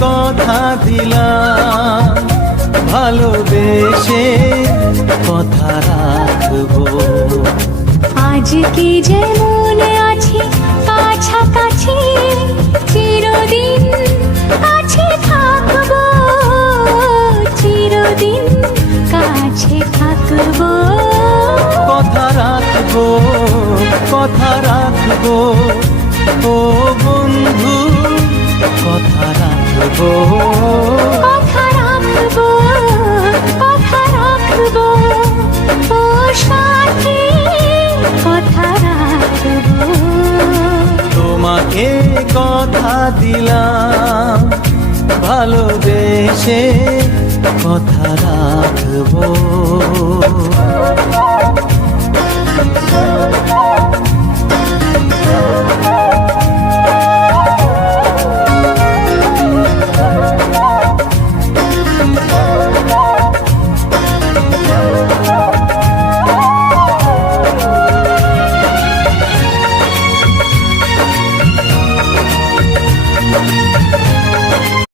কথা দিলাম, ভালোবেসে কথা রাখবো। আজকে যেমন আছি কাছাকাছি, চিরদিন কাছে থাকবো, চিরদিন কাছে থাকবো। কথা রাখবো, কথা রাখবো, ও বন্ধু কথা রাখবো। কথা রাখবো, কথা রাখবো, ও সাথী কথা রাখবো। তোমাকে কথা দিলাম, ভালোবেসে কথা রাখবো।